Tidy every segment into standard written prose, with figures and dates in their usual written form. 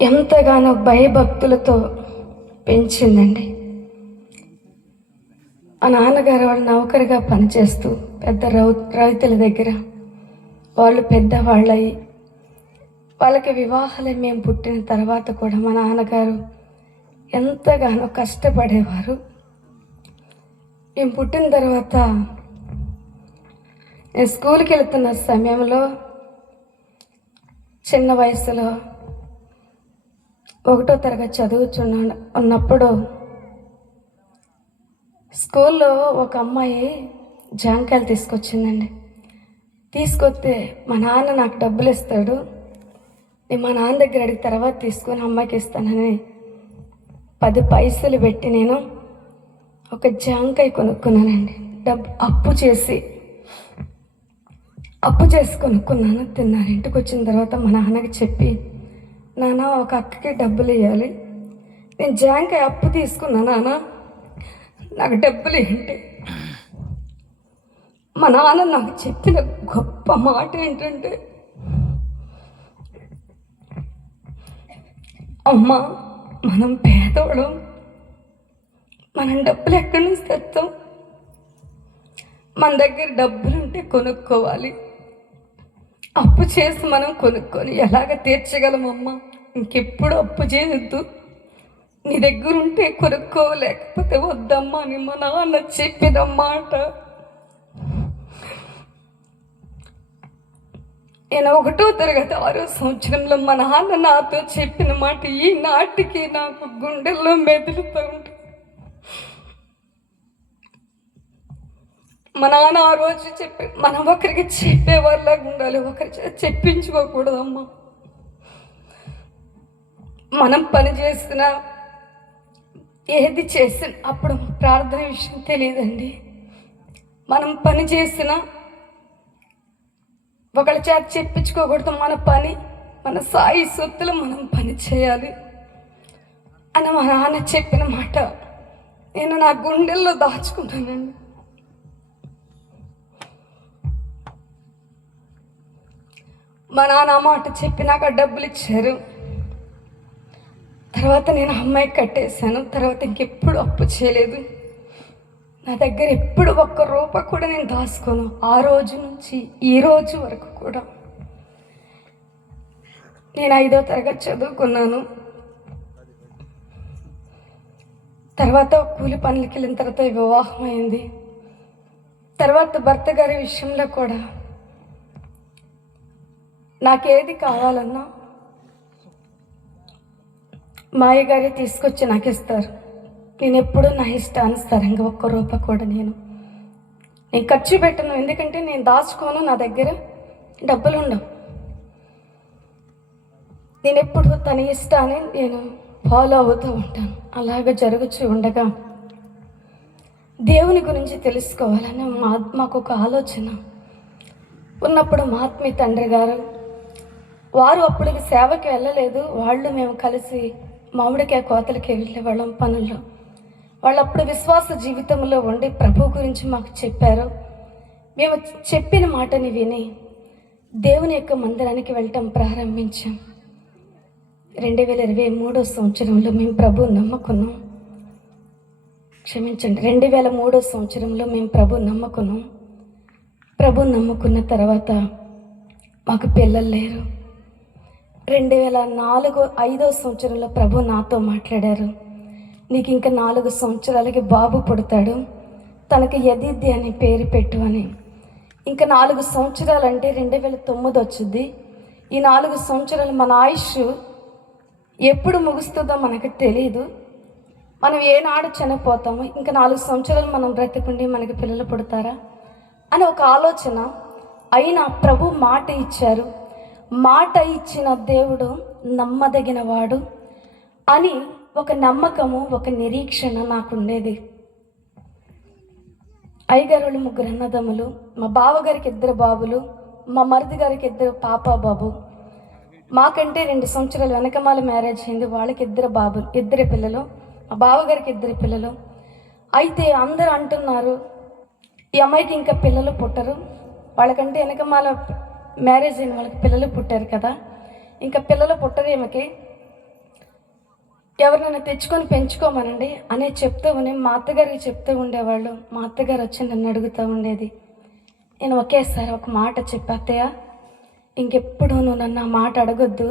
ఎంతగానో భయభక్తులతో పెంచిందండి. మా నాన్నగారు వాళ్ళు నౌకరుగా పనిచేస్తూ పెద్ద రైతుల దగ్గర వాళ్ళు పెద్దవాళ్ళయి వాళ్ళకి వివాహాలే మేము పుట్టిన తర్వాత కూడా మా నాన్నగారు ఎంతగానో కష్టపడేవారు. మేము పుట్టిన తర్వాత నేను స్కూల్కి వెళ్తున్న సమయంలో చిన్న వయసులో 1వ తరగతి ఉన్నప్పుడు స్కూల్లో ఒక అమ్మాయి జాంకాయలు తీసుకొచ్చిందండి. తీసుకొస్తే మా నాన్న నాకు డబ్బులు ఇస్తాడు, నేను మా నాన్న దగ్గర అడిగి తర్వాత తీసుకొని అమ్మాయికి ఇస్తానని 10 పైసలు పెట్టి నేను ఒక జాంకాయ కొనుక్కున్నానండి. అప్పు చేసి కొనుక్కున్నాను. తిన్నాను. ఇంటికి వచ్చిన తర్వాత మా నాన్నకి చెప్పి, నాన్న ఒక అక్కకి డబ్బులు ఇవ్వాలి, నేను జాంకాయ అప్పు తీసుకున్నా నాన్న, నాకు డబ్బులు ఏంటి. మా నాన్న నాకు చెప్పిన గొప్ప మాట ఏంటంటే, అమ్మ మనం పేదవాళ్ళం, మనం డబ్బులు ఎక్కడి నుంచి తెస్తాం, మన దగ్గర డబ్బులు ఉంటే కొనుక్కోవాలి, అప్పు చేసి మనం కొనుక్కొని ఎలాగ తీర్చగలమమ్మా, ఇంకెప్పుడు అప్పు చేయొద్దు, నీ దగ్గర ఉంటే కొనుక్కోలేకపోతే వద్దమ్మా అని మా నాన్న చెప్పిన మాట. నేను 1వ తరగతి 6వ సంవత్సరంలో మా నాన్న నాతో చెప్పిన మాట ఈనాటికి నాకు గుండెల్లో మెదులుతూ ఉంటుంది. మా నాన్న ఆ రోజు చెప్పి, మనం ఒకరికి చెప్పేవారిలాగా ఉండాలి, ఒకరి చెప్పించుకోకూడదమ్మా. మనం పని చేసిన ఏది చేసిన అప్పుడు ప్రార్థన విషయం తెలియదండి. మనం పని చేసిన ఒకళ్ళ చేత చెప్పించుకోకూడదు. మన పని, మన సాయి సొత్తులు మనం పని చేయాలి అని మా నాన్న చెప్పిన మాట నేను నా గుండెల్లో దాచుకుంటానండి. మా నాన్న మాట చెప్పి నాకు డబ్బులు ఇచ్చారు. తర్వాత నేను అమ్మాయికి కట్టేశాను. తర్వాత ఇంకెప్పుడు అప్పు చేయలేదు. నా దగ్గర ఎప్పుడు ₹1 కూడా నేను దాచుకోను. ఆ రోజు నుంచి ఈ రోజు వరకు కూడా. నేను 5వ తరగతి చదువుకున్నాను. తర్వాత కూలి పనులకి వెళ్ళిన తర్వాత వివాహం అయింది. తర్వాత భర్త గారి విషయంలో కూడా నాకేది కావాలన్నా మా అయ్యగారే తీసుకొచ్చి నాకు ఇస్తారు. నేను ఎప్పుడు నా ఇష్టానుసారంగా ₹1 కూడా నేను ఖర్చు పెట్టను. ఎందుకంటే నేను దాచుకోను, నా దగ్గర డబ్బులు ఉండవు. నేను ఎప్పుడు తన ఇష్టాన్ని నేను ఫాలో అవుతూ ఉంటాను. అలాగ జరుగుతూ ఉండగా దేవుని గురించి తెలుసుకోవాలని మాకు ఒక ఆలోచన ఉన్నప్పుడు మా ఆత్మీయ తండ్రి గారు వారు అప్పటికి సేవకి వెళ్ళలేదు. వాళ్ళు మేము కలిసి మామిడికాయ కోతలకి వెళ్ళేవాళ్ళం పనుల్లో. వాళ్ళు అప్పుడు విశ్వాస జీవితంలో ఉండి ప్రభు గురించి మాకు చెప్పారు. మేము చెప్పిన మాటని విని దేవుని యొక్క మందిరానికి వెళ్ళటం ప్రారంభించాం. 2023 సంవత్సరంలో మేము ప్రభు నమ్ముకున్నాం. 2003 సంవత్సరంలో మేము ప్రభు నమ్ముకున్నాం. ప్రభు నమ్ముకున్న తర్వాత మాకు పిల్లలు లేరు. 5వ సంవత్సరంలో ప్రభు నాతో మాట్లాడారు, నీకు ఇంకా 4 సంవత్సరాలకి బాబు పుడతాడు, తనకి యదిద్ది అని పేరు పెట్టు అని. ఇంకా 4 సంవత్సరాలు అంటే 2009 వచ్చింది. ఈ 4 సంవత్సరాలు మన ఆయుష్ ఎప్పుడు ముగుస్తుందో మనకు తెలియదు. మనం ఏనాడు చనిపోతాము, ఇంకా 4 సంవత్సరాలు మనం బ్రతికుండి మనకి పిల్లలు పుడతారా అని ఒక ఆలోచన. అయినా ప్రభు మాట ఇచ్చారు. మాట ఇచ్చిన దేవుడు నమ్మదగిన వాడు అని ఒక నమ్మకము, ఒక నిరీక్షణ నాకుండేది. అయ్యగారు 3 అన్నదమ్ములు, మా బావగారికి 2 బాబులు, మా మరిది గారికి 2 పాప బాబు. మాకంటే 2 సంవత్సరాలు వెనకమాల మ్యారేజ్ అయింది. వాళ్ళకి 2 బాబులు, 2 పిల్లలు. మా బావగారికి 2 పిల్లలు. అయితే అందరూ అంటున్నారు, ఈ అమ్మాయికి ఇంకా పిల్లలు పుట్టరు, వాళ్ళకంటే వెనకమాల మ్యారేజ్ అయిన వాళ్ళకి పిల్లలు పుట్టారు కదా, ఇంకా పిల్లలు పుట్టరు ఈమెకి ఎవరినైనా తెచ్చుకొని పెంచుకోమనండి అనే చెప్తూ ఉండి మా అత్తగారికి చెప్తూ ఉండేవాళ్ళు. మా అత్తగారు వచ్చి నన్ను అడుగుతూ ఉండేది. నేను ఒకేసారి ఒక మాట చెప్పా, అత్తయ్య ఇంకెప్పుడు నువ్వు నన్ను ఆ మాట అడగొద్దు,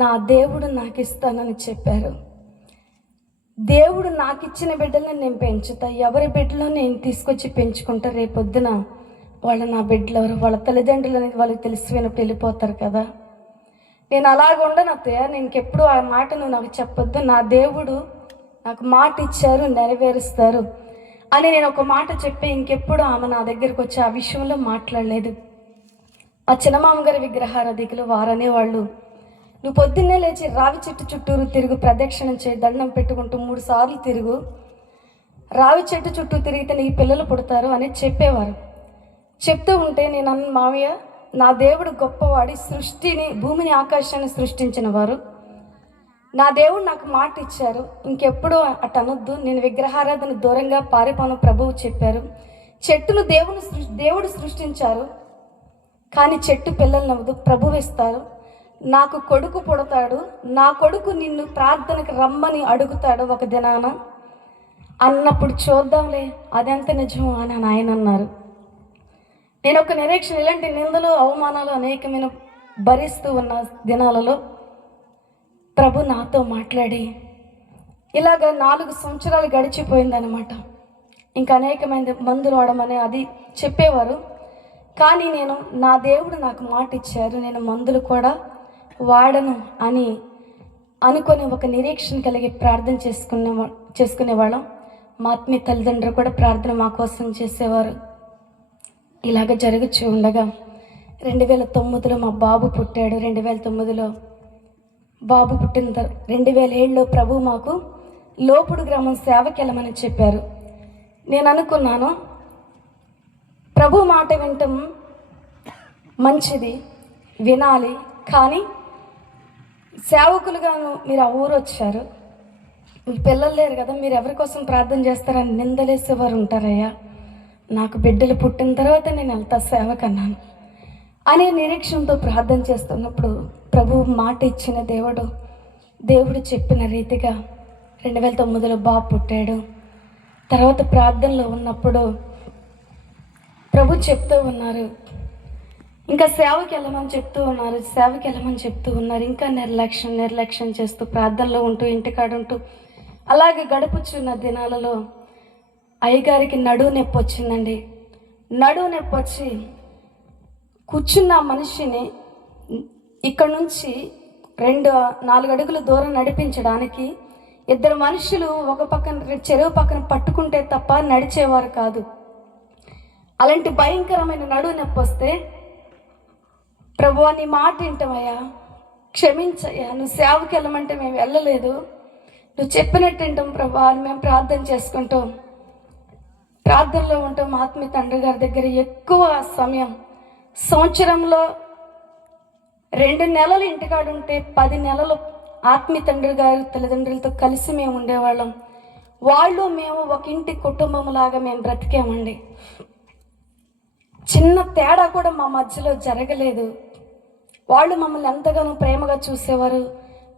నా దేవుడు నాకు ఇస్తానని చెప్పారు. దేవుడు నాకు ఇచ్చిన బిడ్డలను నేను పెంచుతా, ఎవరి బిడ్డలో నేను తీసుకొచ్చి పెంచుకుంటా. రేపొద్దున వాళ్ళు నా బిడ్డలు ఎవరు, వాళ్ళ తల్లిదండ్రులు అనేది వాళ్ళకి తెలిసిపోయినప్పుడు వెళ్ళిపోతారు కదా. నేను అలాగ ఉండను అత్తయ్య, నేను ఇంకెప్పుడు ఆ మాట నువ్వు నాకు చెప్పొద్దు, నా దేవుడు నాకు మాట ఇచ్చారు, నెరవేరుస్తారు అని నేను ఒక మాట చెప్పి ఇంకెప్పుడు ఆమె నా దగ్గరికి వచ్చి ఆ విషయంలో మాట్లాడలేదు. ఆ చిన్నమామగారి విగ్రహారాధికులు వారనేవాళ్ళు, నువ్వు పొద్దున్నే లేచి రావి చెట్టు చుట్టూరు తిరుగు, ప్రదక్షిణం చేయి, దండం పెట్టుకుంటూ 3 సార్లు తిరుగు, రావి చెట్టు చుట్టూ తిరిగితే నీ పిల్లలు పుడతారు అని చెప్పేవారు. చెప్తూ ఉంటే నేను అన్న, మామయ్య నా దేవుడు గొప్పవాడి, సృష్టిని, భూమిని, ఆకాశాన్ని సృష్టించిన వారు, నా దేవుడు నాకు మాట ఇచ్చారు, ఇంకెప్పుడు అటు అనొద్దు, నేను విగ్రహారాధన దూరంగా పారిపోను ప్రభువు చెప్పారు. చెట్టును దేవుడు సృష్టించారు, కానీ చెట్టు పిల్లలనవ్వదు, ప్రభువు ఇస్తారు. నాకు కొడుకు పుడతాడు, నా కొడుకు నిన్ను ప్రార్థనకు రమ్మని అడుగుతాడు ఒక దినాన అన్నప్పుడు చూద్దాంలే అదెంత నిజం అని ఆయన అన్నారు. నేను ఒక నిరీక్షణ, ఇలాంటి నిందలు అవమానాలు అనేకమైన భరిస్తూ ఉన్న దినాలలో ప్రభు నాతో మాట్లాడి ఇలాగ 4 సంవత్సరాలు గడిచిపోయిందనమాట. ఇంకా అనేకమైన మందులు వాడమని అది చెప్పేవారు. కానీ నేను, నా దేవుడు నాకు మాట ఇచ్చారు, నేను మందులు కూడా వాడను అని అనుకొని ఒక నిరీక్షణ కలిగి ప్రార్థన చేసుకునేవాళ్ళం. మా ఆత్మీయ తల్లిదండ్రులు కూడా ప్రార్థన మా కోసం చేసేవారు. ఇలాగ జరుగుతూ ఉండగా 2009లో మా బాబు పుట్టాడు. 2009లో బాబు పుట్టిన 2007లో ప్రభు మాకు లోపుడు గ్రామం సేవకి వెళ్ళమని చెప్పారు. నేను అనుకున్నాను, ప్రభు మాట వినటం మంచిది, వినాలి, కానీ సేవకులుగాను మీరు ఆ ఊరు వచ్చారు, మీ పిల్లలు లేరు కదా, మీరు ఎవరి కోసం ప్రార్థన చేస్తారని నిందలేసేవారు ఉంటారయ్యా, నాకు బిడ్డలు పుట్టిన తర్వాత నేను వెళ్తా సేవకన్నాను అనే నిరీక్షణతో ప్రార్థన చేస్తున్నప్పుడు ప్రభు మాట ఇచ్చిన దేవుడు చెప్పిన రీతిగా 2009లో బాబు పుట్టాడు. తర్వాత ప్రార్థనలో ఉన్నప్పుడు ప్రభు చెప్తూ ఉన్నారు, ఇంకా సేవకి వెళ్ళమని చెప్తూ ఉన్నారు. ఇంకా నిర్లక్ష్యం చేస్తూ ప్రార్థనలో ఉంటూ ఇంటికాడుంటూ అలాగే గడుపుచున్న దినాలలో అయ్యగారికి నడువు నొప్పి వచ్చిందండి. నడువు నొప్పి వచ్చి కూర్చున్న మనిషిని ఇక్కడ నుంచి 4 అడుగుల దూరం నడిపించడానికి 2 మనుషులు ఒక పక్కన చెరువు పక్కన పట్టుకుంటే తప్ప నడిచేవారు కాదు. అలాంటి భయంకరమైన నడువు నొప్పి వస్తే, ప్రభువా నీ మాట వింటామయ్యా, క్షమించయ్యా, నువ్వు సేవకి వెళ్ళమంటే మేము వెళ్ళలేదు, నువ్వు చెప్పినట్టు వింటాం ప్రభువా అని మేము ప్రార్థన చేసుకుంటాం. ప్రార్థనలో ఉంటాం. మా ఆత్మీయ తండ్రి గారి దగ్గర ఎక్కువ సమయం, సంవత్సరంలో 2 నెలలు ఇంటికాడుంటే 10 నెలలు ఆత్మీయ తండ్రి గారి తల్లిదండ్రులతో కలిసి మేము ఉండేవాళ్ళం. వాళ్ళు మేము ఒక ఇంటి కుటుంబంలాగా మేము బ్రతికామండి. చిన్న తేడా కూడా మా మధ్యలో జరగలేదు. వాళ్ళు మమ్మల్ని ఎంతగానో ప్రేమగా చూసేవారు,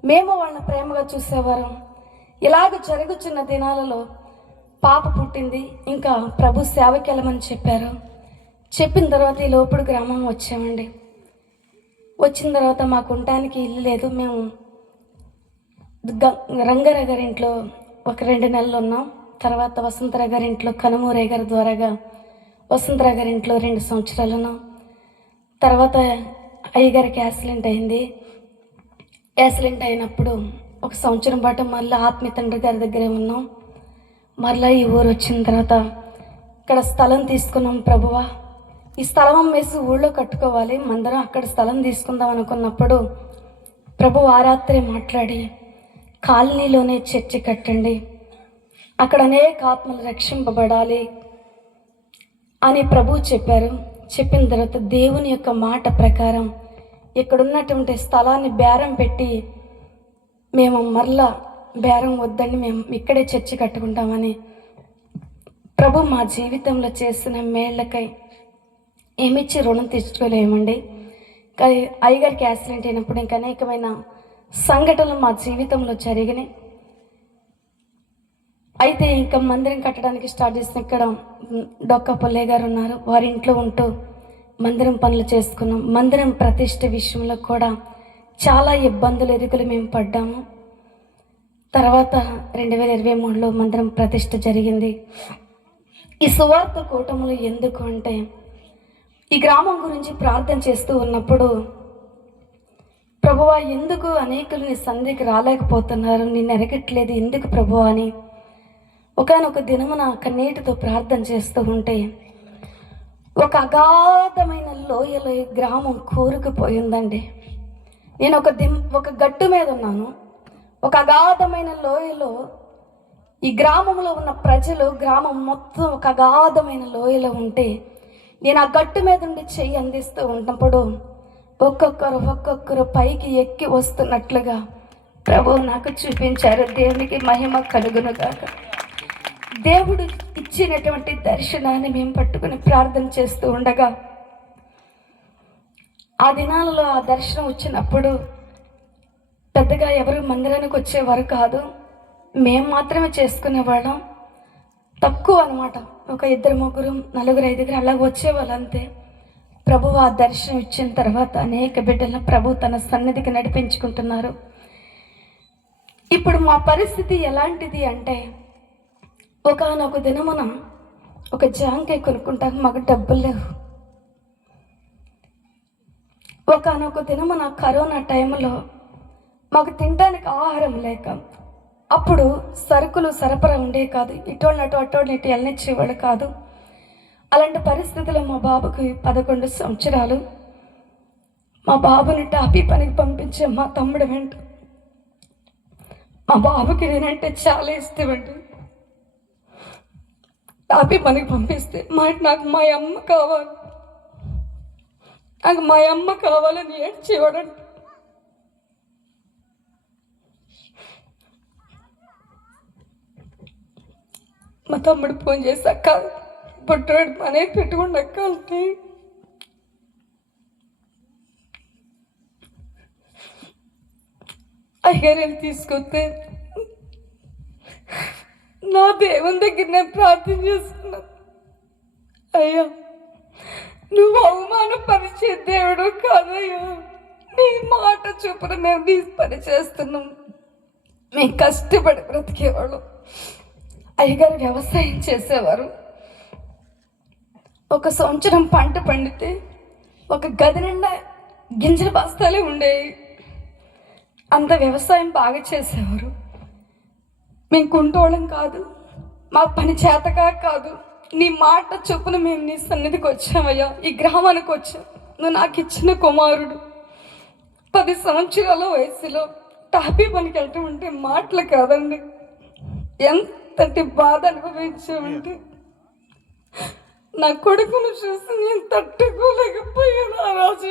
మేము వాళ్ళని ప్రేమగా చూసేవారు. ఇలాగ జరుగుతున్న దినాలలో పాప పుట్టింది. ఇంకా ప్రభు సేవకి వెళ్ళమని చెప్పారు. చెప్పిన తర్వాత ఈ లోపుడు గ్రామం వచ్చామండి. వచ్చిన తర్వాత మాకు ఉండటానికి ఇల్లు లేదు. మేము రంగారావు గారి ఇంట్లో ఒక 2 నెలలు ఉన్నాం. తర్వాత వసంతరావు గారి ఇంట్లో, కనుమూరయ్య గారి ద్వారాగా వసంతరావు గారి ఇంట్లో 2 సంవత్సరాలు ఉన్నాం. తర్వాత అయ్యగారికి యాక్సిడెంట్ అయింది. యాక్సిడెంట్ అయినప్పుడు 1 సంవత్సరం పాటు మళ్ళీ ఆత్మీయ తండ్రి గారి దగ్గరే ఉన్నాం. మరలా ఈ ఊరు వచ్చిన తర్వాత ఇక్కడ స్థలం తీసుకున్నాం. ప్రభువా ఈ స్థలం అమ్మేసి ఊళ్ళో కట్టుకోవాలి, మందరం అక్కడ స్థలం తీసుకుందాం అనుకున్నప్పుడు ప్రభు ఆ రాత్రి మాట్లాడి, కాలనీలోనే చర్చి కట్టండి, అక్కడ అనేక ఆత్మలు రక్షింపబడాలి అని ప్రభు చెప్పారు. చెప్పిన తర్వాత దేవుని యొక్క మాట ప్రకారం ఇక్కడ ఉన్నటువంటి స్థలాన్ని బేరం పెట్టి, మేము మరలా బేరం వద్దండి, మేము ఇక్కడే చర్చి కట్టుకుంటామని ప్రభు మా జీవితంలో చేసిన మేళ్ళకై ఏమిచ్చి రుణం తీసుకోలేమండి. అయ్యగారికి యాక్సిడెంట్ అయినప్పుడు ఇంకా అనేకమైన సంఘటనలు మా జీవితంలో జరిగినాయి. అయితే ఇంకా మందిరం కట్టడానికి స్టార్ట్ చేసిన ఇక్కడ డొక్క పుల్లయ్య గారు ఉన్నారు. వారి ఇంట్లో ఉంటూ మందిరం పనులు చేసుకున్నాం. మందిరం ప్రతిష్ఠ విషయంలో కూడా చాలా ఇబ్బందులు ఎదుగులు మేము పడ్డాము. తర్వాత 2023లో మందిరం ప్రతిష్ఠ జరిగింది. ఈ సువార్త కూటములు ఎందుకు అంటే, ఈ గ్రామం గురించి ప్రార్థన చేస్తూ ఉన్నప్పుడు, ప్రభువా ఎందుకు అనేకులు నీ సన్నిధికి రాలేకపోతున్నారు, నేను ఎరగట్లేదు ఎందుకు ప్రభువా అని ఒకానొక దినమున కన్నీటితో ప్రార్థన చేస్తూ ఉంటే, ఒక అగాధమైన లోయలో ఈ గ్రామం కూరుకుపోయిందండి. నేను ఒక గట్టు మీద ఉన్నాను. ఒక అగాధమైన లోయలో ఈ గ్రామంలో ఉన్న ప్రజలు, గ్రామం మొత్తం ఒక అగాధమైన లోయలో ఉంటే, నేను ఆ గట్టు మీద ఉండి చెయ్యి అందిస్తూ ఉన్నప్పుడు ఒక్కొక్కరు పైకి ఎక్కి వస్తున్నట్లుగా ప్రభువు నాకు చూపించారు. దేవునికి మహిమ కలుగునుగాక. దేవుడు ఇచ్చినటువంటి దర్శనాన్ని మేము పట్టుకుని ప్రార్థన చేస్తూ ఉండగా, ఆ దినాలలో ఆ దర్శనం వచ్చినప్పుడు పెద్దగా ఎవరు మందిరానికి వచ్చేవారు కాదు. మేము మాత్రమే చేసుకునేవాళ్ళం. తక్కువ అనమాట. ఒక 2, 3, 4, 5 అలా వచ్చేవాళ్ళు అంతే. ప్రభువు ఆ దర్శనం ఇచ్చిన తర్వాత అనేక బిడ్డలను ప్రభు తన సన్నిధికి నడిపించుకుంటున్నారు. ఇప్పుడు మా పరిస్థితి ఎలాంటిది అంటే, ఒకానొక దినమున ఒక జాంకాయ కొనుక్కుంటానికి మాకు డబ్బులు లేవు. ఒకానొక దినమున కరోనా టైంలో మాకు తినడానికి ఆహారం లేక, అప్పుడు సరుకులు సరఫరా ఉండే కాదు. ఇటోళ్ళని అటోళ్ళని ఇటు వెళ్ళనిచ్చేవాడు కాదు. అలాంటి పరిస్థితుల్లో మా బాబుకి 11 సంవత్సరాలు. మా బాబుని టాపీ పనికి పంపించే మా తమ్ముడు వెంట మా బాబుకి నేనంటే చాలా ఇష్టమండి. టాపీ పనికి పంపిస్తే నాకు మా అమ్మ కావాలి, నాకు మా అమ్మ కావాలని ఏడ్చేవాడంట. మా తమ్ముడు ఫోన్ చేసి, అక్క పుట్టాడు పనే పెట్టుకోండి అక్క అంటే, అయ్యా నేను తీసుకొస్తే నా దేవుని దగ్గర నేను ప్రార్థన చేస్తున్నాను. అయ్యా నువ్వు అవమానపరిచే దేవుడు కాదయ్యా, నీ మాట చొప్పున మేము నీ పని చేస్తున్నాం. మేము కష్టపడి బ్రతికేవాళ్ళం. అయ్యగారు వ్యవసాయం చేసేవారు. ఒక సంవత్సరం పంట పండితే ఒక గది నిండా గింజల బస్తాలే ఉండేవి. అంత వ్యవసాయం బాగా చేసేవారు. మేము కుంటోళ్ళం కాదు, మా పని చేతగా కాదు, నీ మాట చొప్పున మేము నీ సన్నిధికి వచ్చామయ్యా, ఈ గ్రామానికి వచ్చాం. నువ్వు నాకు ఇచ్చిన కుమారుడు 10 సంవత్సరాల వయసులో టాపీ పనికి వెళ్ళటం అంటే మాటలు కాదండి. ఎంతటి బాధ అనుభవించామంటే, నా కొడుకును చూసి నేను తట్టుకోలేకపోయాను. ఆ రోజు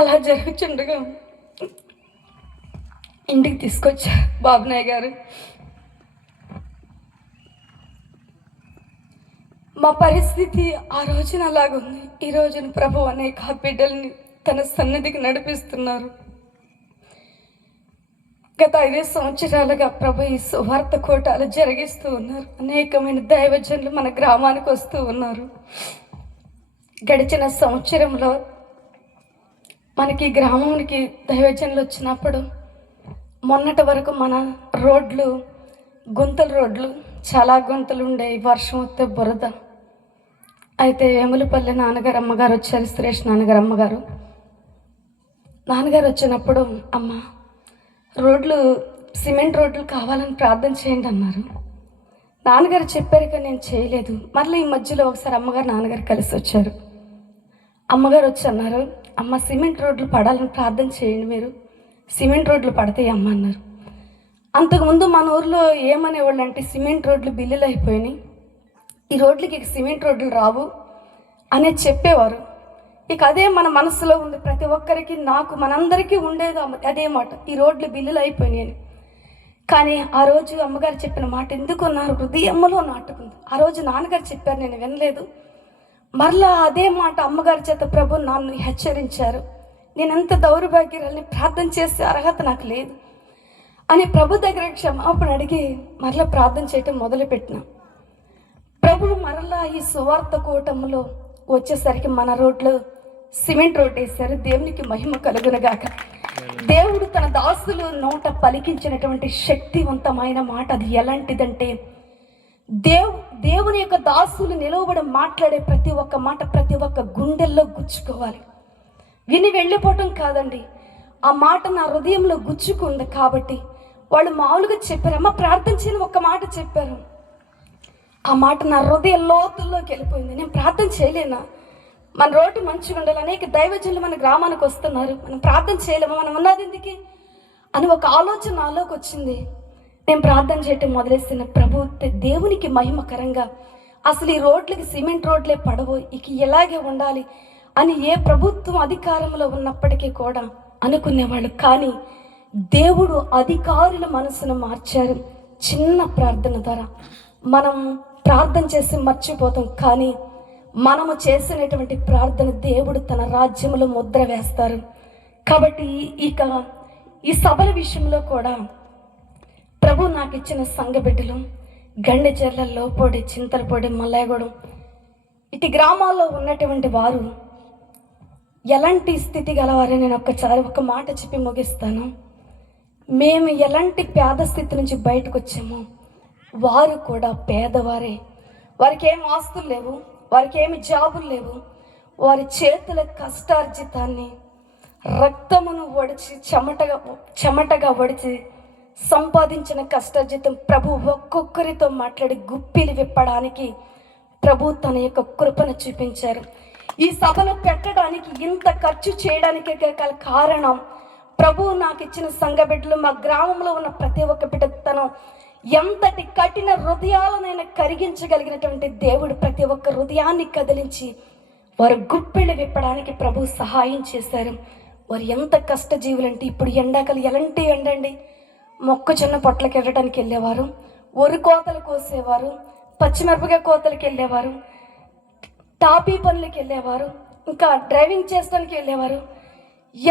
అలా జరుగుతుండగా ఇంటికి తీసుకొచ్చా బాబునాయ్ గారు. మా పరిస్థితి ఆ రోజున అలాగుంది. ఈ రోజున ప్రభు అనేక బిడ్డల్ని తన సన్నిధికి నడిపిస్తున్నారు. గత 5 సంవత్సరాలుగా ప్రభు ఈ సువార్త కూటాలు జరిగిస్తూ ఉన్నారు. అనేకమైన దైవజనులు మన గ్రామానికి వస్తూ ఉన్నారు. గడిచిన సంవత్సరంలో మనకి గ్రామానికి దైవజనులు వచ్చినప్పుడు మొన్నటి వరకు మన రోడ్లు గుంతల రోడ్లు, చాలా గుంతలు ఉండేవి. వర్షం వస్తే బురద. అయితే వేములపల్లి నాన్నగారు అమ్మగారు వచ్చారు. సురేష్ నాన్నగారు అమ్మగారు వచ్చినప్పుడు, అమ్మ రోడ్లు సిమెంట్ రోడ్లు కావాలని ప్రార్థన చేయండి అన్నారు. నాన్నగారు చెప్పారు కానీ నేను చేయలేదు. మళ్ళీ ఈ మధ్యలో ఒకసారి అమ్మగారు నాన్నగారు కలిసి వచ్చారు. అమ్మగారు వచ్చి అన్నారు, అమ్మ సిమెంట్ రోడ్లు పడాలని ప్రార్థన చేయండి, మీరు సిమెంట్ రోడ్లు పడతాయి అమ్మ అన్నారు. అంతకుముందు మన ఊర్లో ఏమనేవాళ్ళు అంటే, సిమెంట్ రోడ్లు బిల్లులు అయిపోయినాయి, ఈ రోడ్లకి సిమెంట్ రోడ్లు రావు అనేది చెప్పేవారు. ఇక అదే మన మనసులో ఉంది ప్రతి ఒక్కరికి, నాకు మనందరికీ ఉండేది అదే మాట, ఈ రోడ్లు బిల్లులు అయిపోయినాయి అని. కానీ ఆ రోజు అమ్మగారు చెప్పిన మాట ఎందుకు నా హృదయంలో నాటుకుంది. ఆ రోజు నాన్నగారు చెప్పారు, నేను వినలేదు. మరలా అదే మాట అమ్మగారి చేత ప్రభు నన్ను హెచ్చరించారు. నేనెంత దౌర్భాగ్యురాల్ని, ప్రార్థన చేసే అర్హత నాకు లేదు అని ప్రభు దగ్గర క్షమాపణ అడిగి మరలా ప్రార్థన చేయటం మొదలుపెట్టిన. ప్రభు మరలా ఈ సువార్త కూటంలో వచ్చేసరికి మన రోడ్లో సిమెంట్ రోడ్ వేశారు. దేవునికి మహిమ కలుగునగాక. దేవుడు తన దాసులు నోట పలికించినటువంటి శక్తివంతమైన మాట అది ఎలాంటిదంటే, దేవుని యొక్క దాసులు నిలవబడి మాట్లాడే ప్రతి ఒక్క మాట ప్రతి ఒక్క గుండెల్లో గుచ్చుకోవాలి. విని వెళ్ళిపోవటం కాదండి, ఆ మాట నా హృదయంలో గుచ్చుకుంది. కాబట్టి వాళ్ళు మామూలుగా చెప్పారు, అమ్మ ప్రార్థన చేయని ఒక్క మాట చెప్పారు. ఆ మాట నా హృదయ లోతుల్లోకి వెళ్ళిపోయింది. నేను ప్రార్థన చేయలేనా? మన రోడ్డు మంచిగా ఉండాలి, అనేక దైవజనులు మన గ్రామానికి వస్తున్నారు, మనం ప్రార్థన చేయలేమా, మనం ఉన్నది ఎందుకు అని ఒక ఆలోచన నాలోకి వచ్చింది. నేను ప్రార్థన చేయటం మొదలెసిన, ప్రభు దేవునికి మహిమకరంగా అసలు ఈ రోడ్లకి సిమెంట్ రోడ్లే పడవు, ఇక ఇలాగే ఉండాలి అని ఏ ప్రభుత్వం అధికారంలో ఉన్నప్పటికీ కూడా అనుకునేవాళ్ళు. కానీ దేవుడు అధికారుల మనసును మార్చారు. చిన్న ప్రార్థన ద్వారా మనం ప్రార్థన చేసి మర్చిపోతాం, కానీ మనము చేసినటువంటి ప్రార్థన దేవుడు తన రాజ్యంలో ముద్ర వేస్తారు. కాబట్టి ఇక ఈ సభల విషయంలో కూడా ప్రభు నాకు ఇచ్చిన సంఘ బిడ్డలు గండెచెర్ల, లోపొడి, చింతలపొడి, మల్లాయగూడెం ఇటు గ్రామాల్లో ఉన్నటువంటి వారు ఎలాంటి స్థితి గలవారని నేను ఒక మాట చెప్పి ముగిస్తాను. మేము ఎలాంటి పేద స్థితి నుంచి బయటకు వచ్చామో వారు కూడా పేదవారే. వారికి ఏమి ఆస్తులు లేవు, వారికి ఏమి జాబులు లేవు. వారి చేతుల కష్టార్జితాన్ని రక్తమును ఒడిచి చెమటగా ఒడిచి సంపాదించిన కష్టార్జితం ప్రభు ఒక్కొక్కరితో మాట్లాడి గుప్పిలి విప్పడానికి ప్రభు తన యొక్క కృపను చూపించారు. ఈ సభను పెట్టడానికి, ఇంత ఖర్చు చేయడానికి గల కారణం ప్రభు నాకు ఇచ్చిన సంఘ బిడ్డలు, మా గ్రామంలో ఉన్న ప్రతి ఒక్క బిడ్డ తను ఎంతటి కఠిన హృదయాలనైనా కరిగించగలిగినటువంటి దేవుడు ప్రతి ఒక్క హృదయాన్ని కదిలించి వారు గుప్పిళ్ళు విప్పడానికి ప్రభు సహాయం చేశారు. వారు ఎంత కష్టజీవులంటే, ఇప్పుడు ఎండాకాలం ఎలాంటి ఎండండి, మొక్కజొన్న పొట్లకి వెళ్ళడానికి వెళ్ళేవారు, వరి కోతలు కోసేవారు, పచ్చిమిరపకాయ కోతలకు వెళ్ళేవారు, టాపీ పనులకి వెళ్ళేవారు, ఇంకా డ్రైవింగ్ చేయడానికి వెళ్ళేవారు.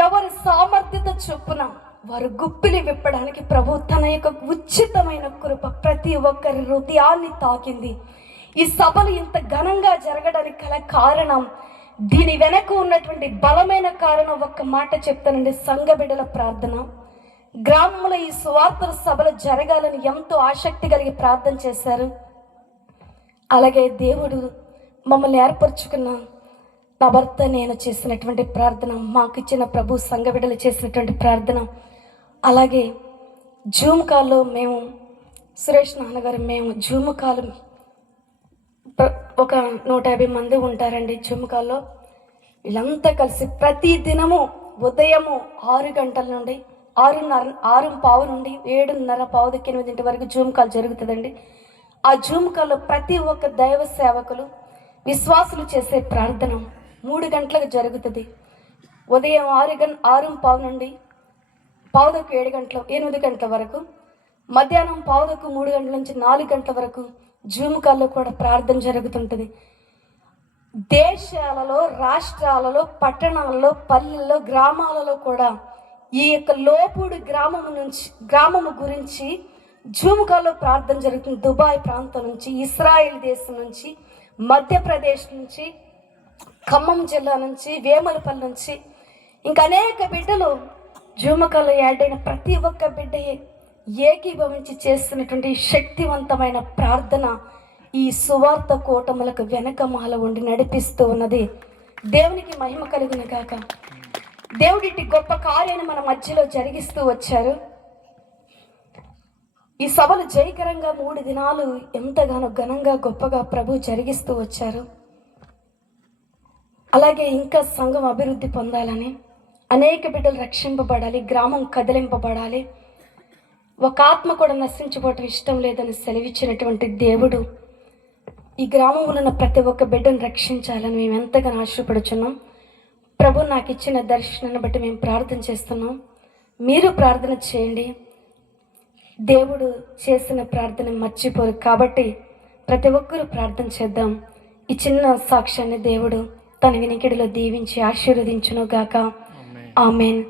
ఎవరి సామర్థ్యత చొప్పున వారు గుప్పిలి విప్పడానికి ప్రభు తన యొక్క ఉచితమైన కృప ప్రతి ఒక్కరి హృదయాన్ని తాకింది. ఈ సభలు ఇంత ఘనంగా జరగడానికి గల కారణం, దీని వెనక ఉన్నటువంటి బలమైన కారణం ఒక్క మాట చెప్తానండి, సంఘ బిడ్డల ప్రార్థన. గ్రామంలో ఈ సువార్త సభలు జరగాలని ఎంతో ఆసక్తి కలిగి ప్రార్థన చేశారు. అలాగే దేవుడు మమ్మల్ని ఏర్పరచుకున్న నా భర్త నేను చేసినటువంటి ప్రార్థన, మాకు ఇచ్చిన ప్రభు సంఘ బిడ్డలు చేసినటువంటి ప్రార్థన, అలాగే జూమ్ కాల్లో మేము సురేష్ నాన్నగారు మేము జూమ్ కాల్ ఒక 150 మంది ఉంటారండి జూమ్ కాల్లో. వీళ్ళంతా కలిసి ప్రతి దినము ఉదయము 6 గంటల నుండి 6:15 నుండి 7:15 వరకు జూమ్ కాల్ జరుగుతుందండి. ఆ జూమ్ కాల్లో ప్రతి ఒక్క దైవ సేవకులు విశ్వాసులు చేసే ప్రార్థన 3 గంటలకు జరుగుతుంది. ఉదయం 6:15 నుండి 8 గంటల వరకు, మధ్యాహ్నం 3 గంటల నుంచి 4 గంటల వరకు జూమ్ కాల్లో కూడా ప్రార్థన జరుగుతుంటుంది. దేశాలలో, రాష్ట్రాలలో, పట్టణాలలో, పల్లెల్లో, గ్రామాలలో కూడా ఈ యొక్క లోపుడు గ్రామము గురించి జూమ్ కాల్లో ప్రార్థన జరుగుతుంది. దుబాయ్ ప్రాంతం నుంచి, ఇస్రాయేల్ దేశం నుంచి, మధ్యప్రదేశ్ నుంచి, ఖమ్మం జిల్లా నుంచి, వేమలపల్లి నుంచి ఇంకా అనేక బిడ్డలు జూమ్ కాల్లో యాడ్ అయిన ప్రతి ఒక్క బిడ్డ ఏకీభవించి చేస్తున్నటువంటి శక్తివంతమైన ప్రార్థన ఈ సువార్త కూటములకు వెనకమాల ఉండి నడిపిస్తూ ఉన్నది. దేవునికి మహిమ కలుగును గాక. దేవుడిటి గొప్ప కార్యాన్ని మన మధ్యలో జరిగిస్తూ వచ్చారు. ఈ సభలు జయకరంగా 3 దినాలు ఎంతగానో ఘనంగా గొప్పగా ప్రభు జరిగిస్తూ వచ్చారు. అలాగే ఇంకా సంఘం అభివృద్ధి పొందాలని, అనేక బిడ్డలు రక్షింపబడాలి, గ్రామం కదిలింపబడాలి, ఒక ఆత్మ కూడా నశించిపోవటం ఇష్టం లేదని సెలవిచ్చినటువంటి దేవుడు ఈ గ్రామంలో ఉన్న ప్రతి ఒక్క బిడ్డను రక్షించాలని మేము ఎంతగానో ఆశపడుచున్నాం. ప్రభు నాకు ఇచ్చిన దర్శనాన్ని బట్టి మేము ప్రార్థన చేస్తున్నాం. మీరు ప్రార్థన చేయండి. దేవుడు చేసిన ప్రార్థన మర్చిపోరు. కాబట్టి ప్రతి ఒక్కరూ ప్రార్థన చేద్దాం. ఈ చిన్న సాక్ష్యాన్ని దేవుడు తన వినికిడిలో దీవించి ఆశీర్వదించును గాక. ఆమెన్.